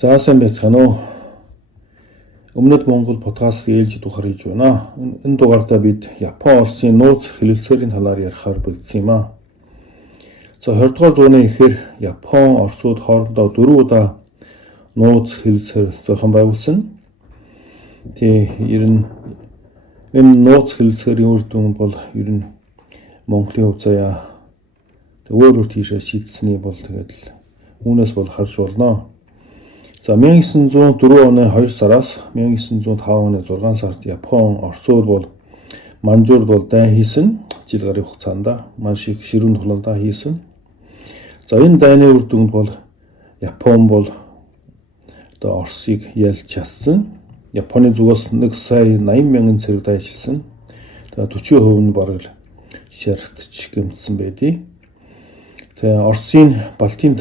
За сайн байцгаана уу. Өмнөд Монгол подкаст ээлж дугаар хийж байна. Энэ дугаартаа бид Япон Оросын нууц хэлэлцээрийн талаар ярихаар болцсон юм аа. За 20 дугаар зууны эхээр Япон Оросууд хоорондоо 4 удаа нууц хэлэлцээр зохион байгуулсан. Ер нь энэ нууц хэлэлцээрийн үр дүн бол ер нь Монголын хувьд заяа өөр тийшээ шийдсэний бол тэгээд үүнээс бол харж болно. За 1904 оны 2 сараас 1905 оны 6 сард Япон Оросууд бол Манжурд бол дайн хийсэн. Жил гарын хугацаанд маш их ширүүн тулалдаа хийсэн. За энэ дайны үр дүнд бол Япон бол Оросыг ялж чадсан. Японы зүгээс 1 сая 80 мянган цэрэг дайжилсан. Тэгээд 40% нь бараг шархтж гэмтсэн байдгийг. Тэгээд Оросын Балтийн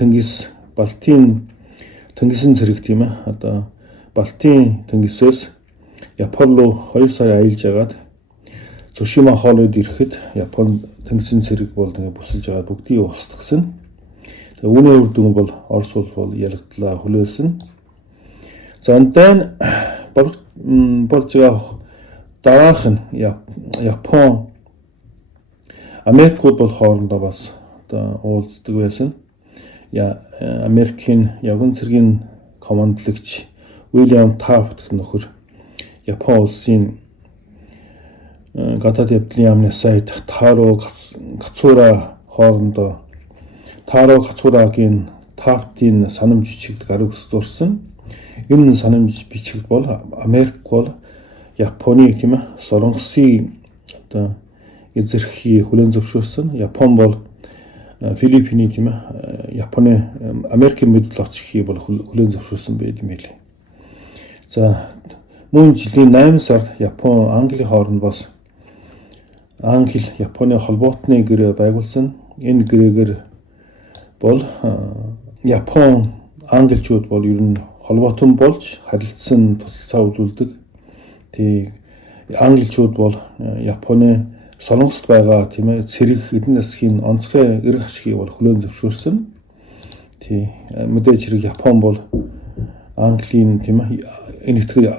Тэнгисийн цэрэг тийм ээ. Балтийн тэнгисээс Япон руу 2 сар аялж агаад Цушима хоолойд ирэхэд Япон тэнгисийн цэрэг бол ингээ бүсэлж агаад бүгдийг устгасан. Тэгээд үүний үр дүн бол Орос улс бол ялгдлаа хүлээсэн. За энэ болж байгаа дараах нь Япон Америкууд бол хоорондоо бас уулздаг байсан. Америкийн явган цэргийн командлагч Уильям Тафт нөхөр Япон улсын гадаад явдлын яамны сайд Таро Кацурагийн Тафтын санамж бичигт гараг зурсан. Энэ санамж бичигт бол Америк бол Японы тийм ээ солонгосын эзэрхий хүлээн зөвшөөрсөн. Япон бол Филиппиний тийм ээ Японы Америкийн мэдл очихыг бол хүлээн зөвшөөрсөн байд юм билээ. За мөн жилийн 8 сард Япон Английн хооронд бас Англи Японы холбоотны гэрээ байгуулсан. Энэ гэрээгээр бол Япон англичууд бол ер нь холбоотон болж харилцсан туслалцаа үзүүлдэг. Англичууд бол Японы Солонгост байгаа тийм ээ цэрэг эдийн засгийн онцгой эрх ашигыг бол хүлээн зөвшөөрсөн. Мэдээж хэрэг Япон бол Английн тийм ээ энэ хэсгийг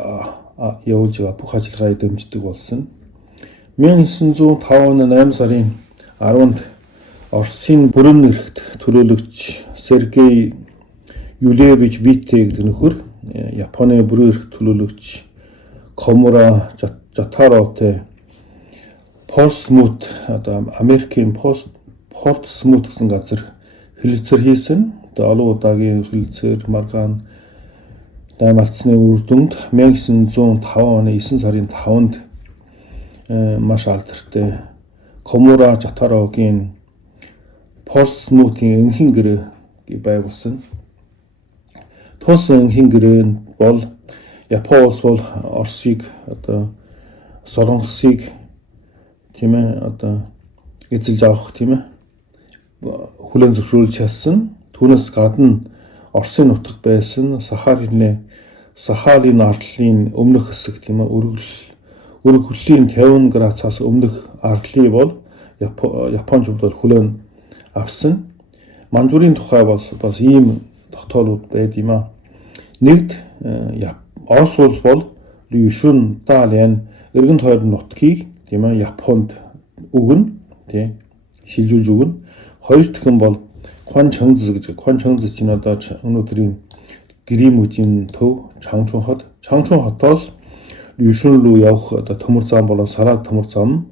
явуулж байгаа бүх ажиллагааг дэмждэг болсон. 1905 оны 8 сарын 10-нд Оросын бүрэн эрхт төлөөлөгч Сергей Юлевич Витте гэдэг нөхөр Японы бүрэн эрхт төлөөлөгч Комура Жатаротой Портсмут Америкийн Портсмут гэсэн газар хэлэлцээр хийсэн. Олон удаагийн хэлэлцээр маргаан даймалцсны үр дүнд 1905 оны 9 сарын 5-нд маш алдартай Комура Жатарогийн Портсмутын энхийн гэрээ байгуулсан. Тус энхийн гэрээ бол Япон улс бол Оросыг Солонгосыг тийм ээ эзэлж авах тийм ээ хүлээн зөвшөөрүүлж чадсан. Түүнээс гадна Оросын нутагт байсан Сахалин арлын өмнөх хэсэг тийм ээ өргөх хөлийн 50 градусаас өмнөх арлыг бол Япончууд бол хүлээн авсан. Манжурын тухай бас ийм тогтоолууд байд юм аа. Нэгд Орос улс бол Лүшүн Далян эргэн тойрон нутгийг тийм ээ Японд өгнө тийм шилжүүлж өгнө. Хоёр дахин бол Кванчанз гэж чинь өнөөдрийн Гримүжийн төв Чангчун хотоос Лүшүн рүү явах төмөр зам болон Сараад төмөр зам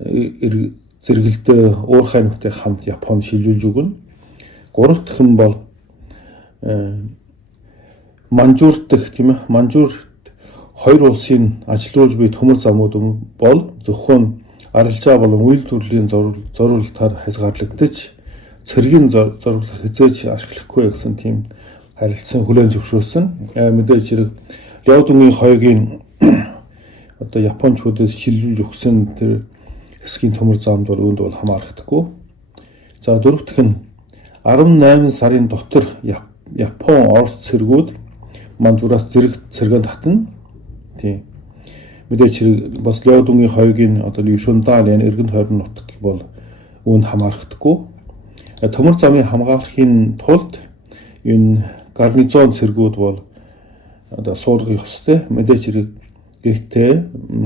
зэрэгэлдээ уурхай нүхтэй хамт Японд шилжүүлж өгнө. Гурав дахь нь бол Манжурт дэх тийм ээ Манжурт хоёр улсын ажилуулж буй төмөр замууд бол зөвхөн арилжаа болон үйл төрлийн зориулалтаар хязгаарлагдаж цэргийн зориулалт хязгаарч ашиглахгүй гэсэн тийм харилцан хүлээн зөвшөөрсөн. Мэдээж хэрэг Ляодунгийн хоёрын Япончуудаас шилжүүлж өгсөн тэр хэсгийн төмөр замд бол үүнд бол хамаарахдаггүй. За дөрөв дэх нь 18 сарын дотор Япон Орос цэргүүд Манжураас цэргэн татна. Мэдээж хэрэг бас Ляодунгийн хоёрын Лүшүн Далян эргэн тойрон нутаг бол үүнд хамаарахдаггүй. Төмөр замын хамгаалахын тулд энэ гарнизон цэргүүд бол одоо суулгах ёстой. Мэдээж хэрэг гэхдээ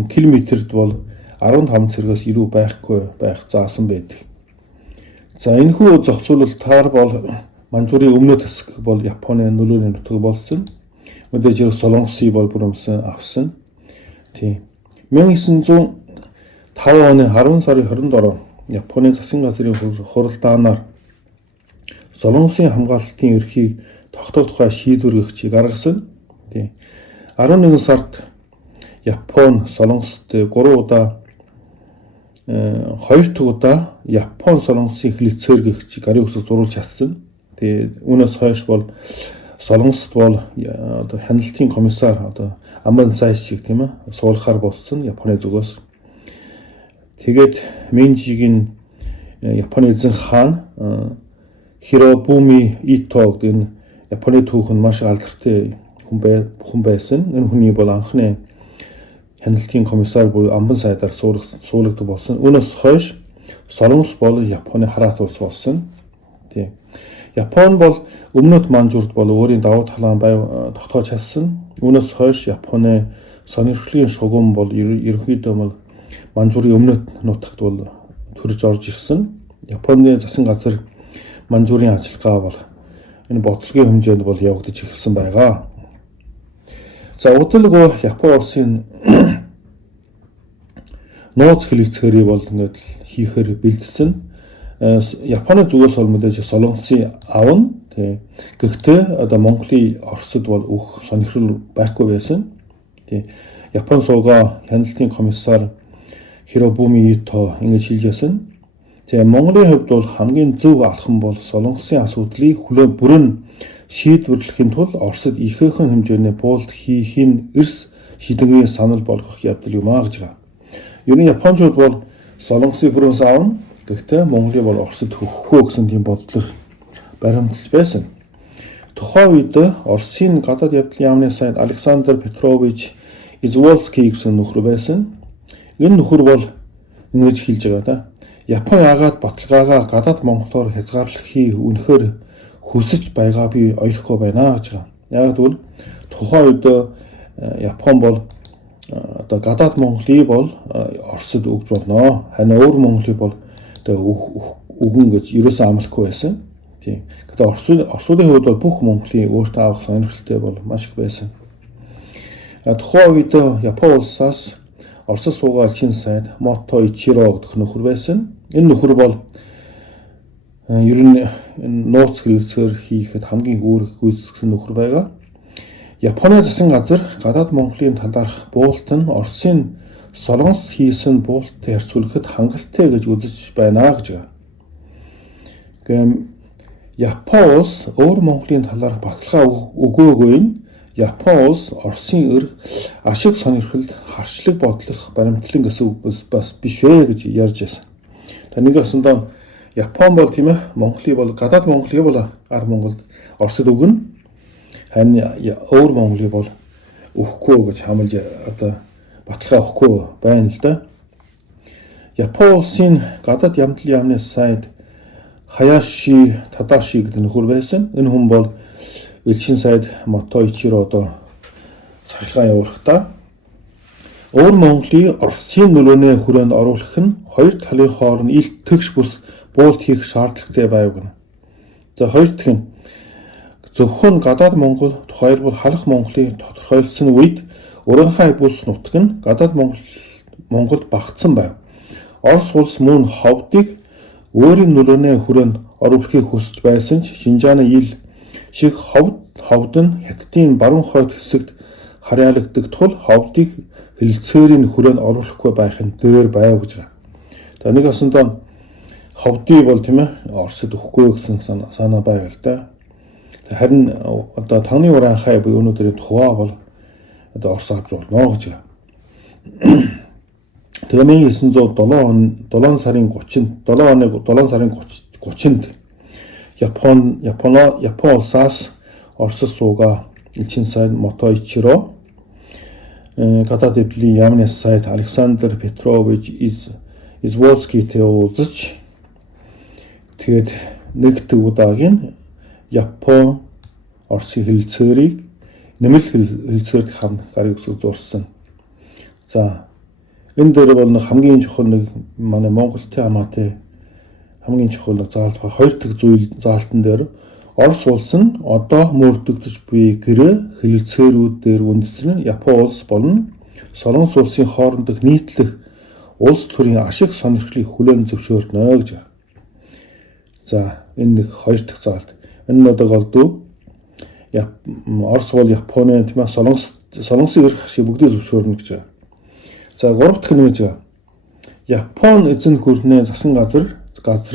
километрт бол 15 цэргээс илүү байх заасан байдаг. За энэхүү зохицуулалтаар бол Манчжурийн өмнөд хэсэг бол Японы нөлөөний нутаг болсон. Мэдээж хэрэг Солонгосыг бол бүрэмсэн авсан. Тийм. 1905 оны 10 сарын 27 Японы засгийн газрын хуралдаанаар Солонгосын хамгаалалтын эрхийг тогтоох тухай шийдвэр өгчийг гаргасан. Тийм. 11 сард Япон Солонгост 3 удаа 2 дахь удаа Япон Солонгосын хэлэлцээр гэгч гарын үсэг зурулж чадсан. Тэгээд үүнээс хойш бол Солонгост бол одоо хяналтын комиссар одоо Аман Сайш шиг тийм ээ суулгахаар болсон Японы зүгээс. Тэгээд Менжигийн Японы эзэн хаан Хиробуми Ито гэдэг энэ Японы түүхэн маш алдартай хүн байсан. Энэ хүний бол анхны хяналтын комиссар буюу Аман Сайдаар суулгадаг болсон. Үүнээс хойш Солонгос бол Японы хараат улс болсон. Тийм. Япон бол өмнөд Манчжурд бол өөрийн давуу талаан тогтоож чадсан. Үүнээс хойш Японы сонирхлын шугам бол ерөнхийдөө бол Манчжурийн өмнөд нутагт бол төрж орж ирсэн. Японы засгийн газар Манчжурийн ажиллагаа бол энэ бодлогын хэмжээнд бол явагдаж эхэлсэн байгаа. За удалгүй Япон улсын нууц хэлэлцээрийг бол ингээд хийхээр бэлдсэн. Японы зүгээс бол мэдээж Солонгосын авна. Гэхдээ одоо Монголын Оросд бол өөх сонирхол байхгүй байсан. Япон суугаа хяналтын комиссар Хиробуми Ито ингэж хэлж байсан. Монголын хувьд бол хамгийн зөв алхам бол Солонгосын асуудлыг бүрэн шийдвэрлэхийн тулд Оросд ихээхэн хэмжээний буулт хийхин эрс шийдвэрийн санал болгох явдал юм аа гэж байгаа. Ер нь Япончууд бол Солонгосыг бүрэн авна. Гэхдээ Монголыг бол Оросд өгөхгүй гэсэн тийм бодлого баримталж байсан. Тухайн үед Оросын гадаад явдлын яамны сайд Александр Петрович Изволский гэсэн нөхөр байсан. Энэ нөхөр бол ингэж хэлж байгаа да. Япон яагаад баталгаагаа гадаад монголоор хязгаарлахыг үнэхээр хүсэж байгаа би ойлгохгүй байна гэж байгаа. Яг тэгвэл тухайн үед Япон бол одоо гадаад Монголыг бол Оросд өгж болно. Харин өөр Монголыг бол өгөн гэж ерөөсөө амлахгүй байсан. Тийм. Гэхдээ Оросуудын хувьд бол бүх Монголыг өөртөө авах сонирхолтой бол маш их байсан. Тухайн үед Япон улсаас Оросд суугаа элчин сайд Мото Ичиро гэх нөхөр байсан. Энэ нөхөр бол ер нь нууц хэлэлцээр хийхэд хамгийн үүрэг гүйцэтгэсэн нөхөр байгаа. Японы засгийн газар гадаад Монголын талаарх буулт нь Оросын Солонгост хийсэн буулттай харьцуулахад хангалттай гэж үзэж байна гэж байгаа. Япон улс өөр Монголын талаарх баталгаа өгөөгүй нь Япон улс Оросын эрх ашиг сонирхолд харчлаг бодлох баримтлан гэсэн үг бас биш вэ гэж ярьж байсан. Нэг өсөндөө Япон бол тийм ээ Монголыг бол гадаад Монголыг бол ар Монголд Оросд өгнө. Харин өөр Монголыг бол өгөхгүй гэж хамлж одоо баталгаа өгөхгүй байна л да. Япон улсын гадаад явдлын яамны сайд Хаяши Тадаши гэдэг нөхөр байсан. Энэ хүн бол элчин сайд Мото Ичиро одоо цахилгаан явуулахдаа өөр Монголыг Оросын нөлөөний хүрээнд оруулах нь хоёр талын хооронд ил тэгш бус буулт хийх шаардлагатай байв гэнэ. За хоёр дахь нь зөвхөн гадаад Монгол тухайлбал халах Монголыг тодорхойлсон үед Уранхай бүс нутаг нь гадаад Монголд багтсан байв. Орос улс мөн ховдыг өөрийн нөлөөний хүрээнд оруулахыг хүсэж байсан ч Шинжааны ил шиг ховд нь Хятадын баруун хойд хэсэгт харьяалагддаг тул ховдыг хэлэлцээрийн хүрээнд оруулахгүй байх нь дээр байв гэж байна. За нэг асундаа ховдыг бол тийм ээ Оросд өгөхгүй гэсэн санаа байга л да. Харин одоо тагны Уранхай буюу өнөөдрийн Хуваа бол одоо Орос авч болно гэж байна. Тэгээ 1907 сарын 30-нд Япон улсаас Оросд суугаа элчин сайд Мото Ичиро гадаад явдлын яамны сайд Александр Петрович Изволскийтэй уулзаж тэгээд нэгт удаагийн Япон Оросын хэлэлцээрийг нэмэлт хэлэлцээрд хам гарыг зурсан. За энэ дээр бол нэг хамгийн чухал нэг манай Монголын хамаатай хамгийн чухал заалт хоёр дахь зүйл заалтан дээр Орос улс нь одоо мөрдөгдөж буй гэрээ хэлэлцээрүүд дээр үндэслэн Япон улс болон Солонгос улсын хоорондох нийтлэх улс төрийн ашиг сонирхлыг хүлээн зөвшөөрнө гэж. За энэ нэг хоёр дахь заалт. Энэ нь одоо голдуу Орос бол Японы тийм ээ Солонгосын эрх ашиг бүгдийг зөвшөөрнө гэж. За гурав дахь нь гэж. Япон эзэн гүрний засан газар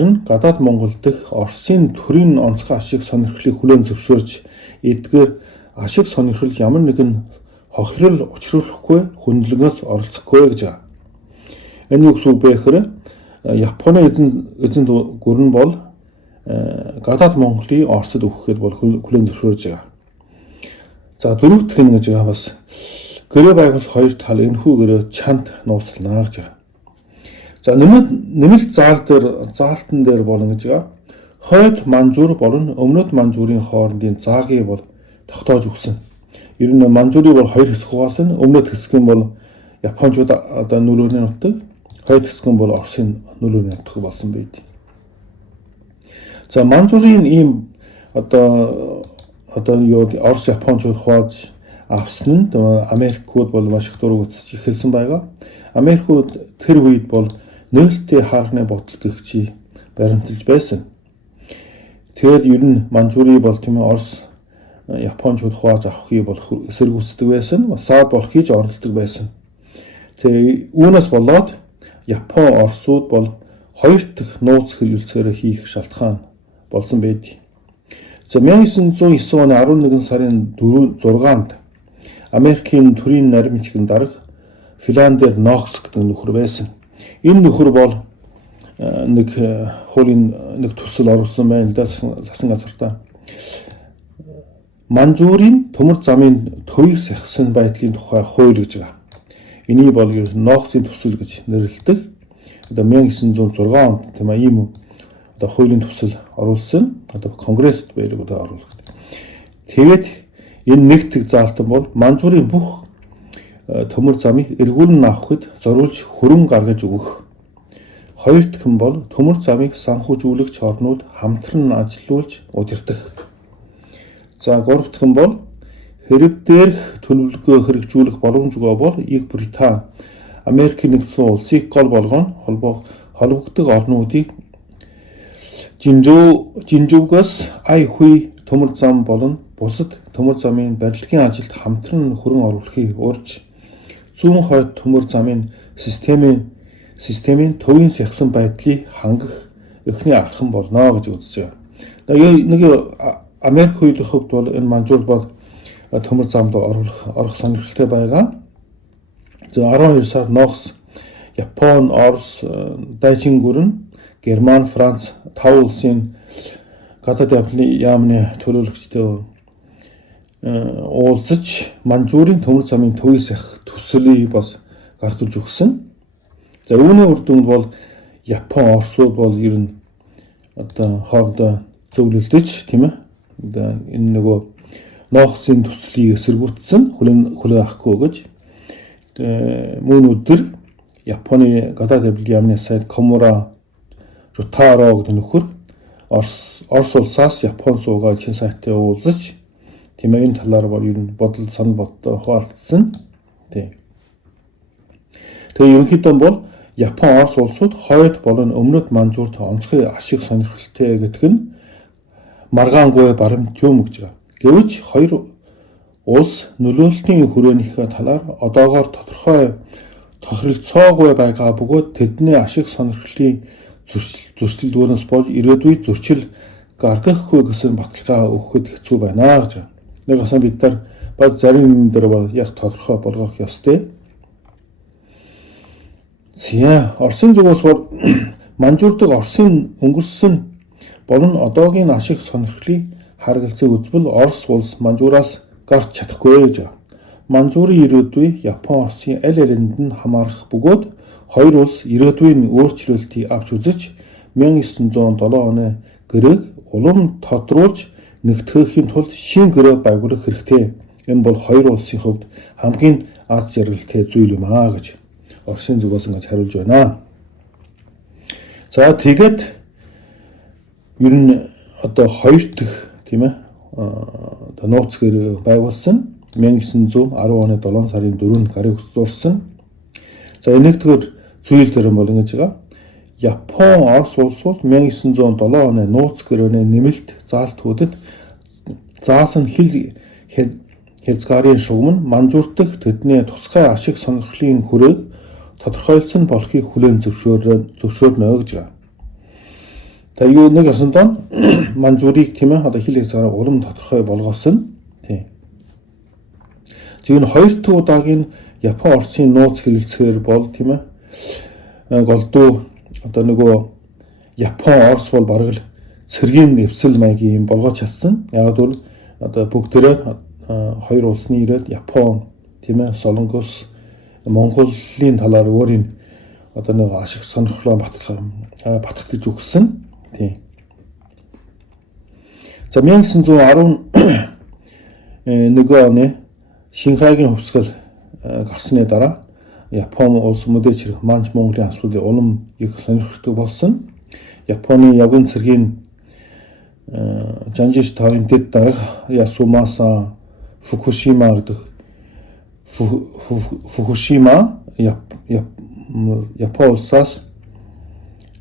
нь гадаад Монгол дэх Оросын төрийн онцгой ашиг сонирхлыг хүлээн зөвшөөрч эдгээр ашиг сонирхол ямар нэгэн хохирол учруулахгүй хүндлэгнээс оролцохгүй гэж. Энэ юу гэсэн үг бэ гэхээр Японы эзэн гүрэн бол гадаад Монголыг Оросд өгөхэд бол хүлээн зөвшөөрж байгаа. За дөрөв дэх нь гэж бас гэрээ байгуулах хоёр тал энэхүү гэрээ чанд нууцлана гэж. За нэмэлт заалтан дээр болон гэж байгаа. Хойд Манжуур болон өмнөд Манжуурын хоорондын заагийг бол тогтоож өгсөн. Ер нь Манжуурыг бол хоёр хэсэг хуваасан. Өмнөд хэсэг нь бол Япончууд одоо нөлөөний нутаг, хойд хэсэг нь бол Оросын нөлөөний нутаг болсон байд. За Манжуурын ийм одоо Орос Япончууд хувааж авсан нь Америкууд бол маш их дург үзэж эхэлсэн байгаа. Америкууд тэр үед бол нээлттэй хаархны бодол гэгчий баримталж байсан. Тэгээд ер нь Манжуурий бол тийм ээ Орос Япончууд хувааж авахыг бол эсэргүүцдэг байсан. Саад болохыг оролддог байсан. Тэгээд үүнээс болоод Япон Оросууд бол хоёр дахь нууц хэлэлцээрээ хийх шалтгаан болсон байдаг. За 1909 оны 11 сарын 6-нд Америкийн төрийн наримчгийн дарга Финляндээр Нокс гэдэг нөхөр байсан. Энэ нөхөр бол нэг хуулийн нэг төсөл оруулсан байна л да засан газартаа. Манжуурийн төмөр замын төвийг сахисан байдлын тухай хууль гэж байгаа. Энийг бол Ноксийн төсөл гэж нэрлэдэг. Одоо 1906 онд тийм ээ ийм одоо хуулийн төсөл оруулсан. Одоо конгресст баярыг одоо оруулдаг. Тэгээд энэ нэгтгэх заалтан бол Манжуурийн бүх төмөр замыг эргүүлэн авахд зориулж хөрөн гаргаж өгөх. Хоёр дахь нь бол төмөр замыг санхүүжүүлэгч орнууд хамтран ажилуулж удирдах. За гурав дахь нь бол хэрэв дээрх төлөвлөгөө хэрэгжүүлэх боломжгүй бол Их Британи, Америкийн нэгдсэн улсыг гол болгон холбогддог орнуудыг Жинжүүгээс Айхүй төмөр зам болон бусад төмөр замын барилгын ажилд хамтран хөрөн оруулахыг урьж зүүн хойд төмөр замын системийн төвийн сахисан байдлыг хангах эхний алхам болно гэж үзэж байгаа. Нэг Америк хуулийн хувьд бол энэ Манжуур баг төмөр замд орох сонирхолтой байгаа. За 12 сар Нокс Япон, Орос, Дайчин гүрэн, Герман, Франц 5 улсын гадаад яамны төлөөлөгчтэй уулзаж Манжуурийн төмөр замын төвийг сахих төслийг бас гардуулж өгсөн. За үүний үр дүнд бол Япон, Оросууд бол ер нь одоо хоорондоо зөвлөлдөж тийм ээ. Одоо энэ нөгөө Ноксын төслийг эсэргүүцсэн хүлээн авахгүй гэж. Мөн өдөр Японы гадаад яамны сайд Комура Жутаро гэдэг нөхөр Орос улсаас Япон суугаа чин сайтай уулзаж тийм ээ энэ талаар бол ер нь бодол санал бодтой хуваалцсан. Тийм. Тэгээ ерөнхийдөө бол Япон Орос улсууд хойд болон өмнөд Манжуурт онцгой ашиг сонирхолтой гэдэг нь маргаангүй баримт юм гэж байна. Гэвч хоёр улс нөлөөлтийн хүрээнийхээ талаар одоогоор тодорхой тохиролцоогүй байгаа бөгөөд тэдний ашиг сонирхлын зөрчилдгөөс болж ирээдүйд зөрчил гаргахгүй гэсэн баталгаа өгөхөд хэцүү байна гэж. Нэг гасан бид нар баз зарим юм дээр бол яг тодорхой болгох ёстой. Зя Оросын зүгээс бол Манжуурдаг Оросын өнгөрсөн болон одоогийн ашиг сонирхлыг харгалзах үзвэл Орос улс Манжуураас гарч чадахгүй гэж. Манжуурын ирээдүй Япон Оросын аль алинд нь хамаарах бөгөөд хоёр улс ирээдүйн өөрчлөлтийг авч үзэж 1907 оны гэрээг улам тодруулж нэгтгэхийн тулд шин гэрээ байгуулах хэрэгтэй. Энэ бол хоёр улсын хувьд хамгийн аз жаргалтай зүйл юм аа гэж Оросын зүгээс ингэж хариулж байна. За тэгээд ер нь одоо хоёр дахь тийм ээ нууц гэр байгуулсан 1910 оны 7 сарын 4-нд гарыг уцуулсан. За нэгдүгээр зүйл дээр бол ингэж байгаа. Япон Орос улс бол 1907 оны нууц гэрээний нэмэлт заалтуудад заасан хязгаарын шугам нь манжуурдах тэдний тусгай ашиг сонирхлын хүрээг тодорхойлсон болохыг хүлээн зөвшөөрнө гэж байгаа. За юу нэг ясандаа манжуурыг тийм ээ одоо хил хязгаараа улам тодорхой болгосон. Тийм. Тэгэхээр хоёр дахь удаагийн Япон Оросын нууц хэлэлцээр бол тийм ээ голдуу одоо нөгөө Япон Орос бол бараг л цэргийн эвсэл маягийн юм болгож чадсан. Яг бол одоо бүгдээрээ хоёр улсны ирээд Япон тийм ээ Солонгос Монголын талаар өөрийн одоо нэг ашиг сонирхлоо батгаж өгсөн. Тийм. За 1911 оны Шинхайгийн хувьсгал гарсны дараа Япон улс мэдээж хэрэг Манж Монголын асуудлыг улам их сонирхдаг болсон. Японы явган цэргийн Жанжиш тавын дэд дарга Ясумаса Фукушима гэдэг Фукушима Япон улсаас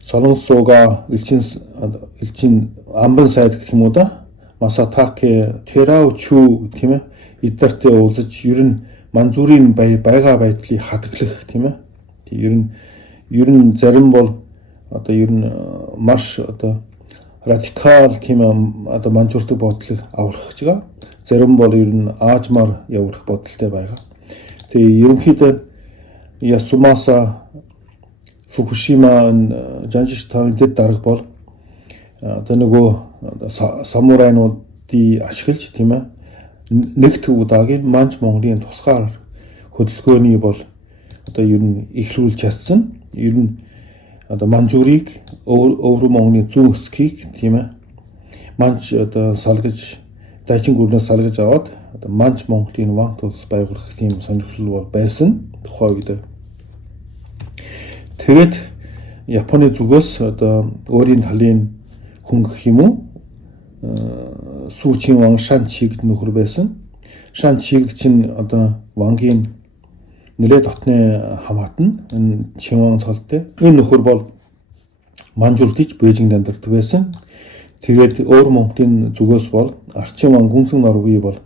Солонгосоога элчин амбан сайд гэх юм уу да Масатаке Тераучу тийм ээ эднэртэй уулзаж ер нь манжуурын байга байдлыг хадгалах тийм ээ. Ер нь зарим бол одоо ер нь маш одоо радикал тийм одоо манжуурдаг бодлыг аврах гэж байгаа. Зарим бол ер нь аажмаар явуулах бодолтой байгаа. Тэгээ ерөнхийдөө Ясумаса Фукушима Жанжиш тавын дэд дарга бол одоо нөгөө самурайнуудыг ашиглаж тийм ээ нэгдэх удаагийн Манж Монголын тусгаар хөдөлгөөний бол одоо ер нь ихлүүлж чадсан. Ер нь одоо манжуурыг Өвөр Монголын зүүн хэсгийг тийм ээ Манж одоо салгаж дайчин гүрнээс салгаж аваад одоо Манж Монголын вант улс байгуулах тийм сонирхол бол байсан тухайн үед. Тэгээд Японы зүгээс одоо өөрийн талын хүн гэх юм уу Сүүчин ван Шан чигд нөхөр байсан. Шан чигд чинь одоо вангийн нэлээд дотны хамаатан энэ Чинван цолтой. Энэ нөхөр бол манжуурдж Бээжинд амьдардаг байсан. Тэгээд Өвөр Монголын зүгээс бол Арчин ван Гүнсэн Норвыг бол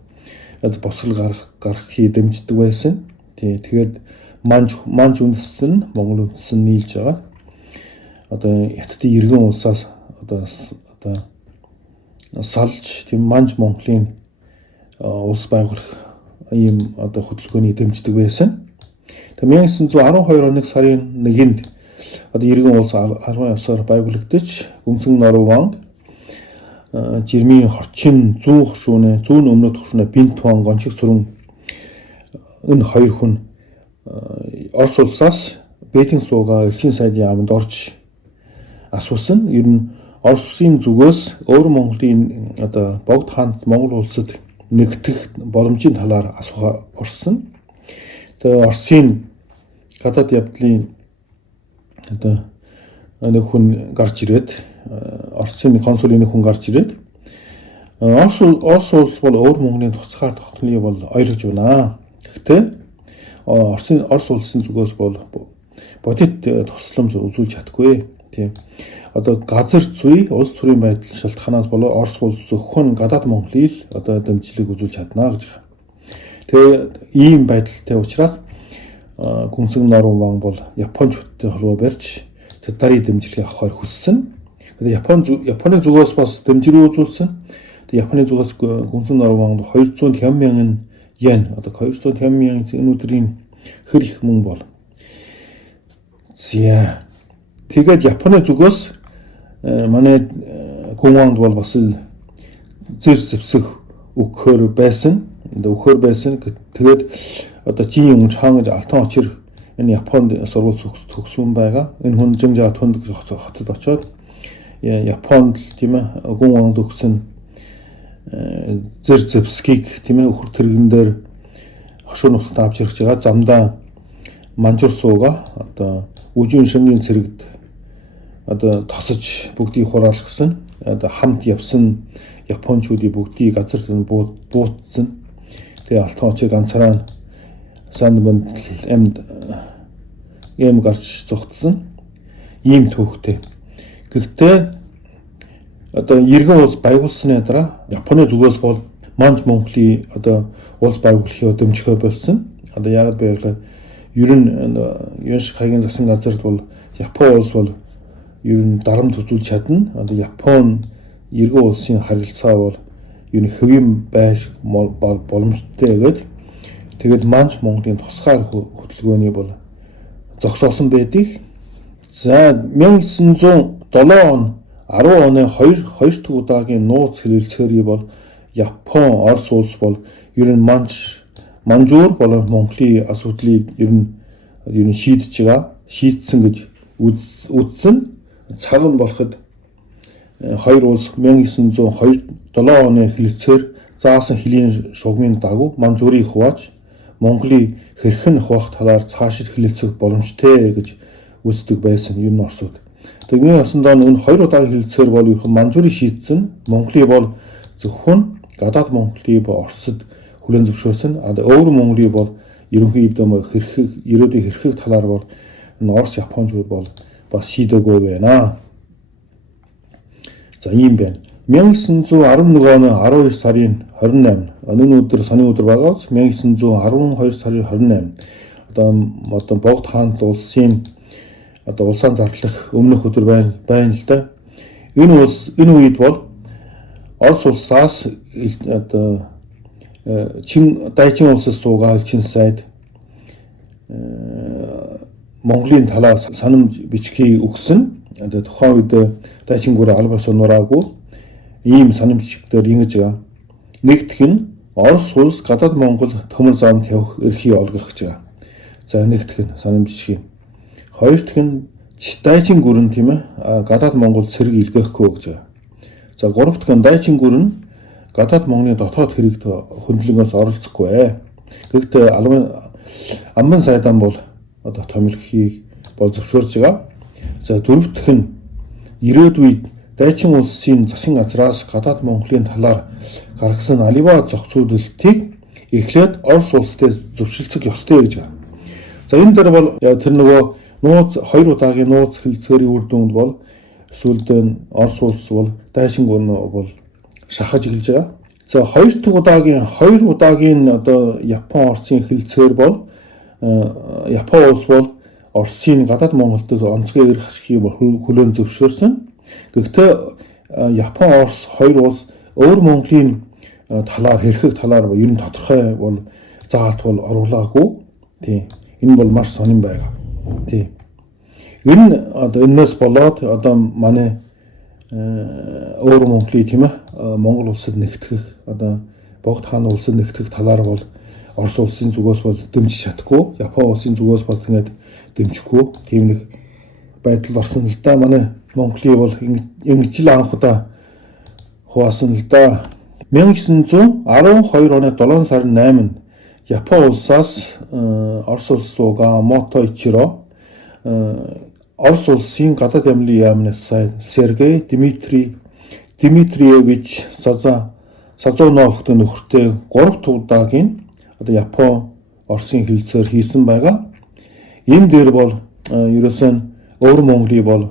босгол гаргахыг дэмждэг байсан. Тэгээд Манж үндэстэн нь Монгол үндэстэн нийлж байгаа. Одоо Хятадын иргэн улсаас одоо салж тийм Манж Монголын улс байгуулах ийм одоо хөдөлгөөний дэмждэг байсан. Тэгээ 1912 оны сарын 1-нд одоо иргэн улс 19-оор байгуулагдаж Гүнсэн Норван Жирмийн хорчин зүүн өмнөд хөршүүнэ Бинт ван гончиг сүрэн энэ хоёр хүн Орос улсаас Бээжин суугаа элчин сайдын яамд орж асуусан. Ер нь Орос улсын зүгээс Өвөр Монголын одоо Богд хаант Монгол улсад нэгдэх боломжийн талаар асуух орсон. Тэгээ Оросын гадаад явдлын одоо нэг хүн гарч ирээд Оросын консулын нэг хүн гарч ирээд Орос улс бол Өвөр Монголын тусгаар тогтнолыг бол ойлгож байна. Гэхдээ Орос улсын зүгээс бол бодит тусламж үзүүлж чадахгүй. Тийм. Одоо газар зүй улс төрийн байдал шалтгаанаас болоо Орос улс зөвхөн гадаад Монголыг одоо дэмжлэг үзүүлж чадна гэж байна. Тэгээ ийм байдалтай учраас Гүнсэн Норван бол Япончуудтай холбоо барьж тэдний дэмжлэгийг авахар хүссэн. Тэгээд Японы зүгээс бас дэмжлэг үзүүлсэн. Тэгээд Японы зүгээс Гүнсэн Норван 250 мянган йен одоо 250 мянган энэ өдрийн хэр их мөн бол. Зя. Тэгээд Японы зүгээс манай гүнванд бол бас л зэр зэвсэх өгөхөр байсан. Тэгээд одоо Жин Юм Чаан гэж алтан очир энэ Японд сургууль төгссөн байгаа. Энэ хүн Жинжаа тунд хотод очоод Японд тийм ээ гүнванд өгсөн Дзержинскийг тийм ээ өхөр тэрэгэн дээр хошуу нутагт авч ирж байгаа. Замдаа Манжуур сууга одоо үжийн шөнгийн цэрэгт одоо тосож бүгдийг хураалгасан. Одоо хамт явсан Япончуудыг бүгдийг газар зэн буутсан. Тэгээ алтан очиг ганцаараа сан банд амьд эм гарч зогтсон. Ийм түүхтэй. Гэхдээ одоо иргэн улс байгуулсны дараа Японы зүгээс бол Манж Монголын одоо улс байгуулахыг өдөрмжихөө болсон. Одоо яагаад бэ гэвэл ер нь Юншик хагийн засан газарт бол Япон улс бол ер нь дарамт үзүүлж чадна. Одоо Япон иргэн улсын харилцаа бол ер нь хэвийн байж боломжтой гэдэг. Тэгээд Манж Монголын тусгаар хөтөлбөрийн бол зогсоосон байдаг. За 1907 он 10 оны 2 дахь удаагийн нууц хэлэлцээрий бол Япон, Орос улс бол ер нь Манжуур болон Монголын асуудлыг ер нь шийдсэн гэж үзсэн. Цагаан болоход хоёр улс 1907 оны хэлэлцээр заасан хөлийн шугамын дагуу Манжуурыг хувааж Монголыг хэрхэн хуваах талаар цаашид хэлэлцэх боломжтой гэж үздэг байсан ер нь Оросууд. Тэгний ясандаа энэ 2 удаагийн хэлэлцээр бол ерхэн Манжуурыг шийдсэн. Монголыг бол зөвхөн гадаад Монголыг Оросд хүлээн зөвшөөрсөн. Өөр Монголыг бол ерөнхийдөө ирээдүйн хэрхэх талаар бол энэ Орос Япончууд бол бас шийдээгүй байна. За ийм байна. 1911 оны 12 сарын 28 энэ өдөр сонин өдөр байгаас 1912 сарын 28 одоо Богд хаант улсын одоо улсаа зарлах өмнөх өдөр байна л да. Энэ үед бол Орос улсаас одоо Дайчин улсаас суугаа элчин сайд Монголын талаас санамж бичгийг өгсөн. Одоо тухайн үед Дайчин гүрээ албаас нураагүй ийм санамжчдаар ингэж байгаа. Нэгдэх нь Орос улс гадаад Монгол төмөр замд явах эрхийг олгох гэж байгаа. За нэгдэх нь санамжчгийн. Хоёр дахь нь Дайчин гүрэн тийм ээ гадаад Монгол цэрэг илгээхгүй гэж байгаа. За гурав дахь нь Дайчин гүрэн гадаад Монголын дотоод хэрэгт хөндлөнгөөс оролцохгүй. Гэхдээ амбан сайдан бол одоо томилхийг бол зөвшөөрж байгаа. За дөрөв дэх нь ирээдүйд Дайчин улсын засгийн газраас гадаад Монголын талаар гаргасан аливаа зохицуулалтыг эхлээд Орос улстай зөвшөлдсөх ёстой гэж байна. За энэ дээр бол тэр нөгөө нууц 2 удаагийн нууц хэлэлцээрийн үр дүнд бол сүүлд нь Орос улс бол Дайчин гүрэн бол шахаж эхэлж байгаа. За 2 удаагийн одоо Япон Оросын хэлэлцээр бол Япон улс бол Оросын гадаад Монголд онцгой эрх ашигыг хүлээн зөвшөөрсөн. Гэхдээ Япон Орос хоёр улс өөр Монголын талаар хэрхэх талаар ер нь тодорхой бол заалт бол оруулаагүй. Тийм. Энэ бол маш сонирн байгаа. Тийм. Энэ одоо энэс болоод одоо манай өөр Монголын тийм ээ Монгол улсад нэгтгэх одоо Богд хааны улсад нэгтгэх талаар бол Орос улсын зүгээс бол дэмжиж чадахгүй. Япон улсын зүгээс бол тэгээд дэмжихгүй. Тийм нэг байдал орсон л да. Манай Монголын бол ингэж л анх удаа хуваасан л да. 1912 оны 7 сарын 8-нд Япон улсаас Орос улс суугаа Мотоичиро Орос улсын гадаад амлын яамны сайд Сергей Дмитриевич Сазоновт нөхөртэй 3 дахь удаагийн одоо Япон Оросын хэлэлцээр хийсэн байгаа. Энэ дээр бол ерөөсөн өөр Монголыг бол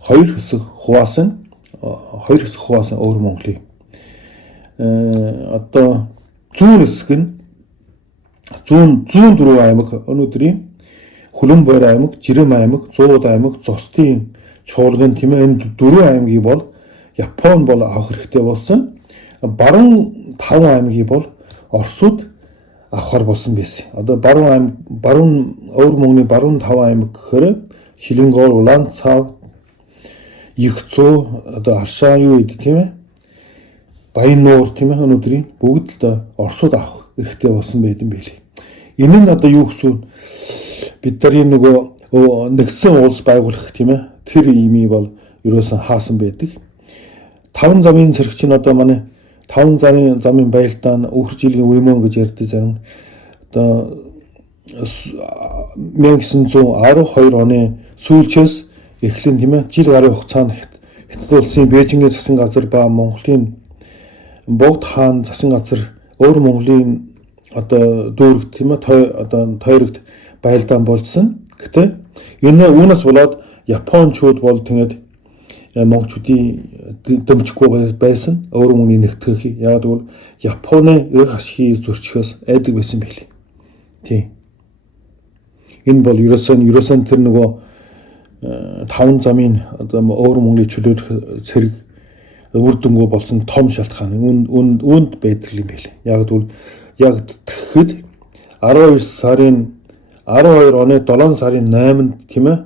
хоёр хэсэг хуваасан өөр Монголыг. Одоо зүүн хэсэг нь зүүн дөрөв аймаг өнөөдрийн Хүлэмбайр аймаг, Жирэм аймаг, Зууд аймаг, Зостын чуулган тийм ээ энэ дөрвөн аймгийг бол Япон бол авах хэрэгтэй болсон. Баруун 5 аймгийг бол Оросууд авахар болсон байсан. Одоо баруун өөр Монголын баруун 5 аймаг гэхээр Шилэнгор, Улаанцав, Игцүү, одоо Аршаа юу гэдэг тийм ээ. Баяннуур тийм ээ өнөөдрийн бүгд л Оросууд авах хэрэгтэй болсон байдсан байлээ. Энэ нь одоо юу гэсэн бид нарын нөгөө нэгдсэн улс байгуулах тийм ээ тэр имийг бол ерөөсөн хаасан байдаг. 5 замын цэрэг чинь одоо манай 5 замын байлдаан өвөр жилийн үемөн гэж ярьдаг зарим одоо 1912 оны сүүлчээс эхлэн тийм ээ жил гарын хугацаанд Хятад улсын Бээжингийн засгийн газар ба Монголын Богд хаан засгийн газар өөр Монголын одоо дүүрэгт тийм ээ одоо тойрогт байлдаан болсон. Гэтэ энэ үүнээс болоод Япончууд бол тэгээд монголчуудын дэмжихгүй байсан. Өөр Монголын нэгтгэх. Яг бол Японы эх ашигыг зөрчихөөс айдаг байсан билээ. Тийм. Энэ бол ерөөсөн тэр нөгөө 5 замын одоо өөр Монголын чөлөөлөх цэрэг үр дүнгүй болсон том шалтгаан үүнд байдаг юм билээ. Яг бол яг тэгэхэд 12 оны 7 сарын 8-нд тийм ээ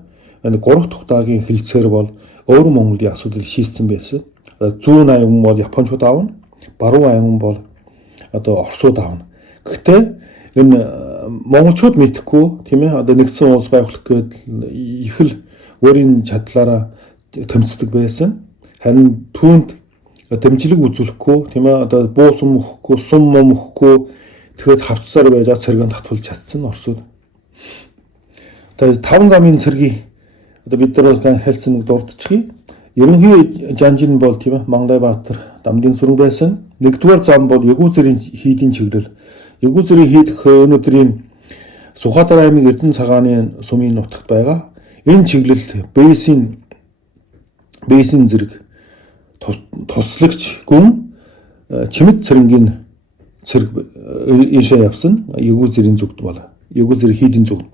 3 дахь удаагийн хилцээр бол өөр Монголын асуудал шийдсэн байсан. Зүүн аймаг бол Япончууд аавна, баруун аймаг бол одоо Оросууд аавна. Гэхдээ энэ монголчууд мэдхгүй тийм ээ одоо нэгдсэн улс байгуулах гээд их л өөрийн чадлаараа тэмцдэг байсан. Харин түүнд дэмжлэг үзүүлэхгүй тийм ээ одоо буу сум өгөхгүй, сум мом өгөхгүй тэгэхэд хавцсаар байж цэргэн татуулж чадсан Оросууд. Тэгээд 5 замын цэргийг одоо бид нар хэлсэн нэг дурдчихъя. Ерөнхий жанжин бол тийм ээ Мангайбаатар Дамдын сүрэн байсан. Нэгдүгээр зам бол Ягуузэрийн хийдийн чиглэл. Ягуузэрийн хийд өнөөдрийн Сүхбаатар аймаг Эрдэнэ цагааны сумын нутагт байгаа. Энэ чиглэлд Бээсийн зэрэг туслагч гүн Чимэд цэрэнгийн цэрэг ийшээ явсан. Ягуузэрийн зүгт бол Ягуузэрийн хийдийн зүгт.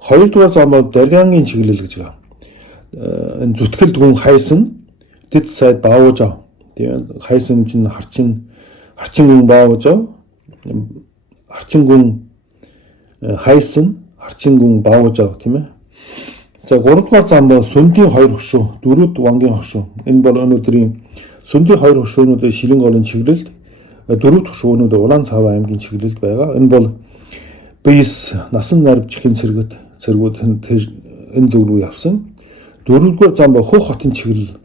Хоёрдугаар зам бол Даргангийн чиглэл гэж байгаа. Энэ зүтгэл гүн хайсан дэд сайд Баавуужав. Тийм хайсан чинь харчин гүн Баавуужав. Харчин гүн хайсан харчин гүн Баавуужав тийм ээ. За 3 дугаар зам бол Сүндийн 2 хошуу, 4-д Вангийн хошуу. Энэ бол өнөөдрийн Сүндийн 2 хошуунуудын Шилэн голын чиглэлд, 4-д хошуунууд Улаан цав аймгийн чиглэлд байгаа. Энэ бол Бийс насан нарвжхийн цэргүүд энэ зөв рүү явсан. 4-р зам бол Хөх хотын чиглэл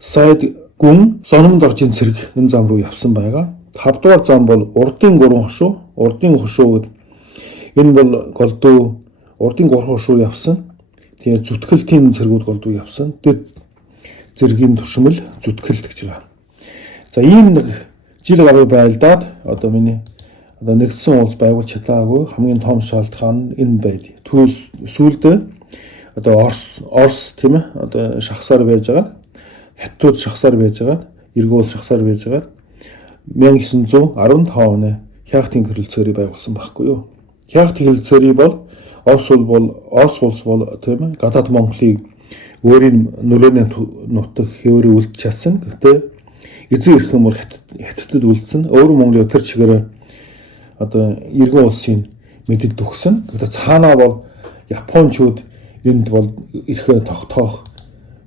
Сайд гүн Сономд оржийн цэрэг энэ зам руу явсан байгаа. 5-р зам бол Урдын 3 хошуу, Урдын хошуу энэ бол голдуу Урдын 3 хошуу явсан. Тэгээ зүтгэлтийн цэргүүд голдуу явсан. Дэд зэргийн туршимл зүтгэлт гэж байгаа. За ийм нэг жил гаруй байлдаад одоо миний одоо нэгдсэн улс байгуулж чадаагүй хамгийн том шалтгаан энэ байд. Сүүлдээ одоо Орос тийм ээ одоо шахсаар байж байгаа. Хятадууд шахсаар байж байгаа. Иргэн улс шахсаар байж байгаа. 1915 оны Хяхтын хөрөлцөөрийг байгуулсан байхгүй юу? Хяхтын хөрөлцөөрийг бол Орос улс бол тийм ээ гадаад Монголыг өөрийн нөлөөний нутаг хэвээрээ үлдэж чадсан. Гэхдээ эзэн эрхэм бол Хятадд үлдсэн. Өөр Монголын тэр чигээр одоо иргэн улсын мэдд төгсөн. Гэхдээ цаанаа бол Япончууд энд бол ирэхээ тогтоох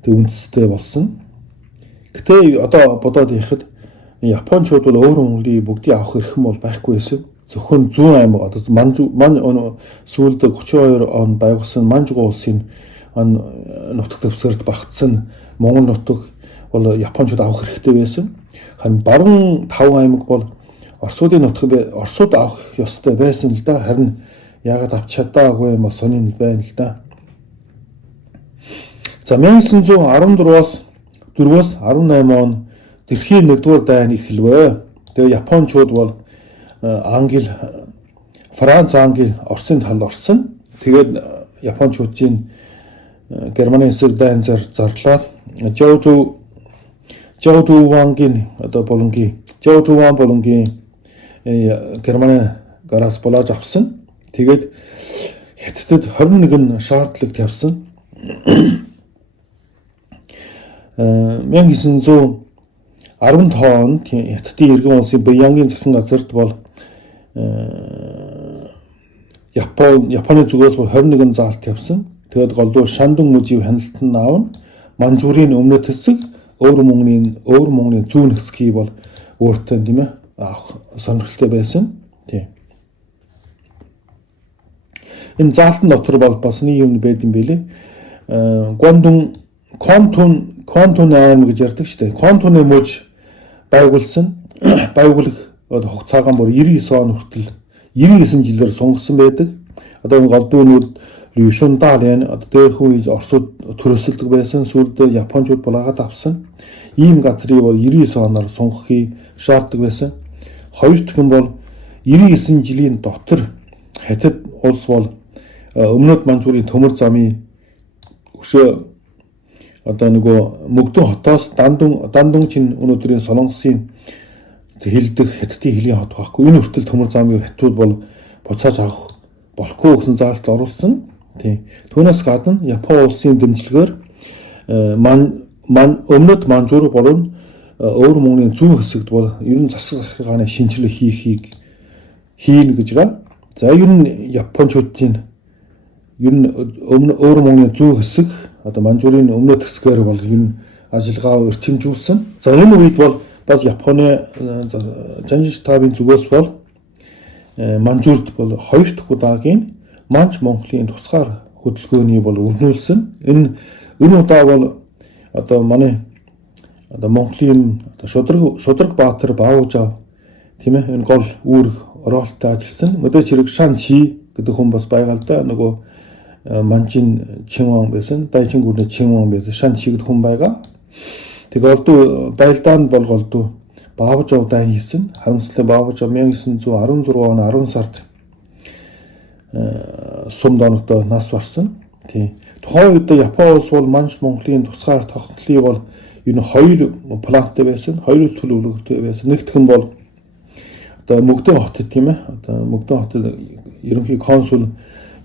тэг үндэстэй болсон. Гэтэ одоо бодоод яхад Япончууд бол өөр Монголын бүгдийг авах эрхэм бол байхгүй байсан. Зөвхөн зүүн аймаг одоо сүүлд 32 он байгуулсан Манжугу улсын нутаг дэвсгэрт багтсан Монгол нутаг бол Япончууд авах хэрэгтэй байсан. Харин баруун 5 аймаг бол Оросуудын нутаг Оросууд авах ёстой байсан л да. Харин яагаад авч чадаагүй юм сонин байна л да. За 1914-аас 18 он дэлхийн 1-р дайн эхэлвэ. Тэгээ Япончууд бол Франц, Англи, Оросын талд орсон. Тэгээд Япончуудын Германы эсрэг дайн зарлаад Жаожувангийн одоо Жаожуван болонгийн Германы гараас булааж авсан. Тэгээд Хятадд 21 шаардлагт явсан. 1915 онд Хятадын иргэн улсын Бэйянгийн засгийн газарт бол Японы зүгээс бол 21 заалт явсан. Тэгээд голдуу Шандун мужийн хяналтанд аавна. Манжуурийн өмнөд хэсэг өөр Монголын зүүн хэсгийг бол өөртөө тийм ээ авах сонирхолтой байсан. Тийм. Энэ заалтын дотор бол бас нэг юм байд юм билээ. Контун аймаг гэж ярьдаг шүү дээ. Контуны мужи байгуулсан. байгуулах хугацаагаа бүр 99 он хүртэл 99 жилээр сунгасан байдаг. Одоо энэ голдуунууд Шундаалын одоо дээрх үе Оросууд төрөсөлдөг байсан. Сүүлд Япончууд булаагаад авсан. Ийм газрыг бол 99 оноор сунгахыг шаарддаг байсан. Хоёр дахь нь бол 99 жилийн дотор Хятад улс бол өмнөд Манчжурийн төмөр замын өшөө одоо нөгөө Мөгдөн хотоос Дандун чин өнөөдрийн Солонгосын хэлдэг Хятадын хэлийн хот байхгүй. Энэ хүртэл төмөр замын хятад бол буцааж авах болохгүй гэсэн заалт оруулсан. Тийм. Түүнээс гадна Япон улсын дэмжлэгээр өмнөд Манчжур болон өвөр мөнгөний зүүн хэсэгт бол ер нь засаг захиргааны шинжилгээ хийхийг хийнэ гэж байгаа. За ер нь Япончуудын ер нь өвөр мөнгөний зүүн хэсэг одоо Манчжурын өмнөд хэсгээр бол ер нь ажиллагаа өрчимжүүлсэн. За энэ үед бол бас Японы Жаншин штабын зүгээс бол Манчжурд бол хоёр дахь удаагийн Манч Монголын тусгаар хөдөлгөөний бол өрнүүлсэн. Энэ удаа бол одоо манай одоо Монголын одоо Шудраг Баатар Баавжав тийм ээ энэ гол үүрэг оролттой ажилласан. Мэдээж хэрэг Шанши гэдэг хүн бас байгаа л да. Нөгөө Манчин Чинван байсан. Дайчин гүрний Чинван байсан. Шанши гэдэг хүн байгаа. Тэг голдуу байлдаанд бол голдуу Баавжав дайн хийсэн. Харамсалтай Баавжав 1916 оны 10 сард сум доногдоо нас барсан. Тийм. Тухайн үед Япон улс бол Манч Монголын тусгаар тогтнолыг бол энэ хоёр плантай байсан, хоёр төлөвлөгөөтэй байсан. Нэгдүгээр нь бол одоо Мөгдөн хотод тийм ээ. Одоо Мөгдөн хотод ерөнхий консул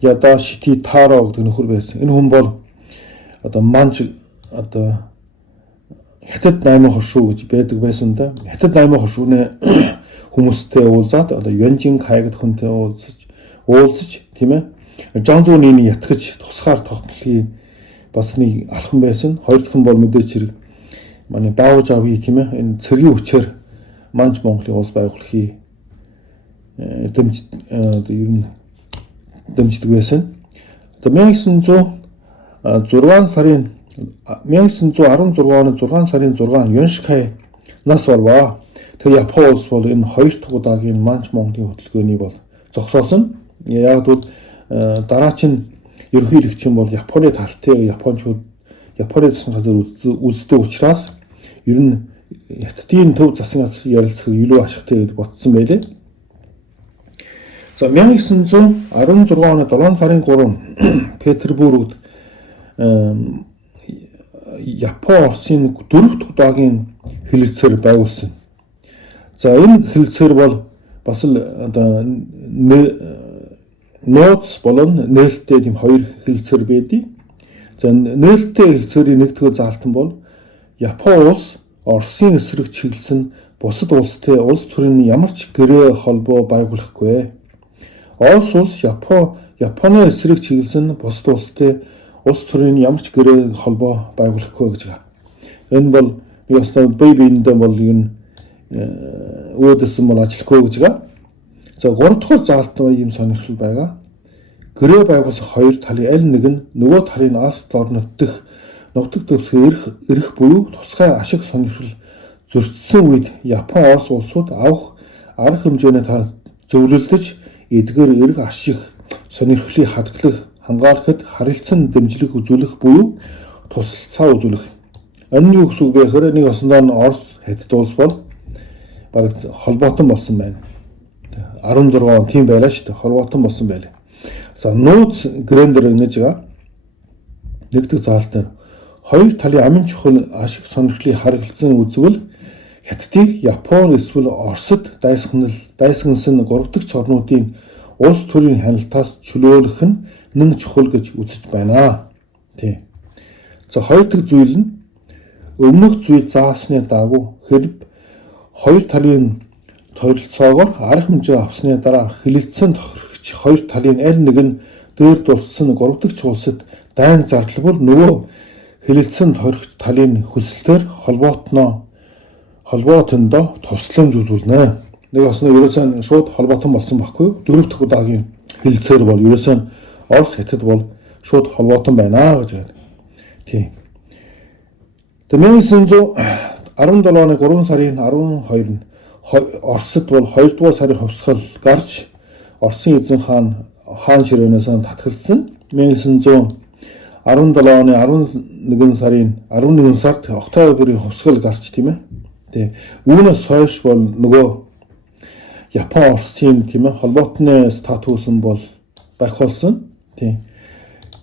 Ядашити Таро гэдэг нөхөр байсан. Энэ хүн бол одоо Манч одоо Хятад 8 хошуу гэж байдаг байсан да. Хятад 8 хошууны хүмүүстэй уулзаад одоо Юанжин Кай гэдэг хүнтэй уулзаж тийм ээ. Жанзууны ятгэж тусгаар тогтнолыг бас нэг алхан байсан. Хоёр дахь нь бол мэдээж хэрэг манай Баавжави тийм ээ. Энэ цэргийн хүчээр Манч Монголын улс байгуулахыг дэмждэг байсан. Одоо 1916 сарын 6 Юншкай нас болваа. Тэгээ Япон улс бол энэ хоёр дахь удаагийн Манч Монголын хөдөлгөөний бол зогсоосон. Яг бол дараач нь ерөнхийлөгч бол Японы талтыг Япончууд Японы засгийн газар үздэг учраас ер нь Хятадын төв засгийн газар ярилцах илүү ашигтай гэж бодсон байлээ. За 1916 оны 7 сарын 3 Петербургт Япон Оросын 4 дахь удаагийн хэлэлцээр байгуулсан. За энэ хэлэлцээр бол бас л одоо нууц болон нээлттэй тийм хоёр хэлэлцээр байдгийг. За нээлттэй хэлэлцээрийн нэгдүгээр заалтан бол Япон улс Оросын эсрэг чиглэсэн бусад улстай улс төрийн ямар ч гэрээ холбоо байгуулахгүй. Орос улс Японы эсрэг чиглэсэн бусад улстай улс төрийн ямар ч гэрээ холбоо байгуулахгүй гэж байна. Энэ бол нэг өстой бэйбиндээ бол энэ өөдөсөн бол ажиллахгүй гэж байна. За 3 дахь заалт ийм сонирхол байгаа. Гэрээ байгуулах хоёр талын аль нэг нь нөгөө талын алс орнот дэх нутаг дэвсгэр эрх буюу тусгай ашиг сонирхол зөрчсөн үед Япон Орос улсууд авах арга хэмжээний зөвлөлдөж эдгээр эрх ашиг сонирхлыг хадгалах хангаалахад харилцан дэмжлэг үзүүлэх буюу тусалцаа үзүүлэх. Энэ юу гэсэн үг вэ гэхээр нэг осондоо Орос Хятад улс бол бараг холбоотон болсон байна. 16 он тийм байлаа шүү дээ. Холбоотон болсон байлаа. За нууц грэндер ингэж байгаа. Нэгдүгээр заалтаар хоёр талын амин чухал ашиг сонирхлыг харилцан үзвэл Хятадыг Япон эсвэл Оросд дайсагнасан 3 дахь орнуудын улс төрийн хяналтаас чөлөөлөх нь нэн чухал гэж үзэж байна. Тий. За хоёр дахь зүйл нь өмнөх зүйл заасны дагуу хэрэг хоёр талын тойролцоогоор арга хэмжээ авсны дараа хэлэлцэн тохирогч хоёр талын аль нэг нь дээр дурсан 3 дахь улсад дайн зарлбал нөгөө хэлэлцэн тойрогч талын хүсэлтээр холбоотондоо тусламж үзүүлнэ. Нэг осны ерөөсөн шууд холбоотон болсон байхгүй юу? 4 дахь удаагийн хэлэлцээр бол ерөөсөн Орос Хятад бол шууд холбоотон байна гэж байна. Тийм. Тэгээ 1917 оны 3 сарын 12-нд Оросд бол 2 дугаар сарын хувьсгал гарч Оросын эзэн хаан ширээнээс татгалзсан. 1917 оны 11 сард октябрийн хувьсгал гарч тийм ээ. Тэгээ үүнээс хойш бол нөгөө Япон Оросын тийм ээ холбоотны статус нь бол байх болсон. Тийм.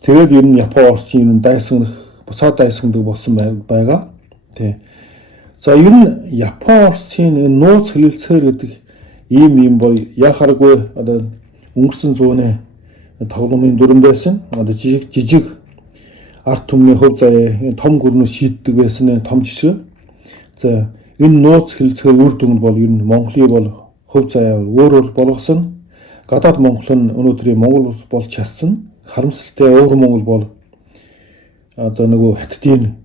Тэгээд ер нь Япон Оросын дайсагнах, буцаад дайсагнадаг болсон байгаа. Тийм. За ер нь Япон Оросын энэ нууц хэлэлцээр гэдэг ийм бол яхааргүй одоо өнгөрсөн зууны тоглоомын дүрэн байсан. Одоо жижиг арт түмний хөв заяа том гүрнөө шийддэг байсан том жишээ. За энэ нууц хэлэлцээр үр дүн бол ер нь Монголын бол хөв заяа өөрөөр болгосон. Гадаад Монгол нь өнөөдрийн Монгол улс болж чадсан. Харамсалтай өвөр Монгол бол одоо нөгөө хаттын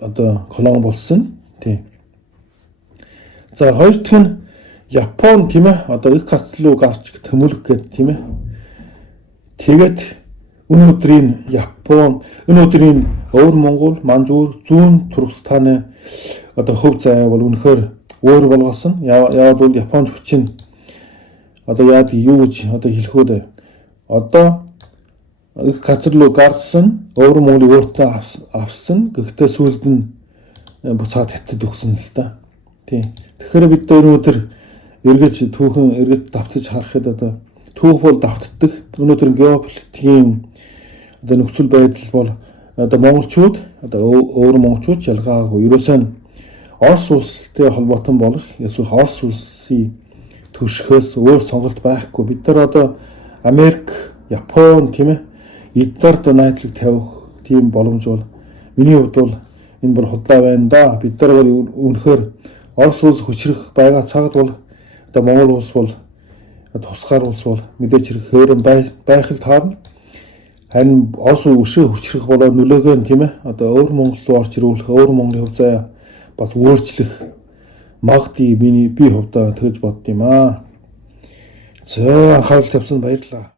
одоо колон болсон. Тийм. За хоёр дахь нь Япон тийм ээ одоо их гац руу гарч төмөлөх гэдэг тийм ээ. Тэгээд өнөөдрийн Япон өнөөдрийн өвөр Монгол, Манжуур, зүүн Туркестаны одоо хөв заяа бол үнэхээр өөр болгосон. Яагаад бол Японч хүчин одоо яад юу гэж одоо хэлэх үү? Одоо их газар руу гарсан, өвөр Монголыг өөртөө авсан. Гэхдээ сүүлд нь буцаад хятад өгсөн л да. Тийм. Тэгэхээр бид өнөөдөр эргэж давтаж харахад одоо түүх бол давтдаг. Өнөөдөр геополитикийн одоо нөхцөл байдал бол одоо монголчууд одоо өвөр монголчууд ялгаагүй. Ерөөсөө Орос улстай холбоотой болох эсвэл Орос улсын төвшгөөс өөр сонголт байхгүй. Бид нар одоо Америк, Япон тийм ээ эднэрд найдлаг тавих тийм боломж бол миний хувьд бол энэ бүр худлаа байна да. Бид нар бол үнэхээр Орос улс хүчрэх байгаа цагт бол одоо Монгол улс бол тусгаар улс бол мэдээж хэрэг хөөрөн байх л таарна. Харин Орос улсын хүчрэх болоо нөлөөгөө тийм ээ одоо өвөр Монгол руу орж ирүүлэх өвөр Монголын хөв заяа бас өөрчлөх магадгүй би хувьдаа тэгж бодд юм аа. За анхаарал тавьсан баярлалаа.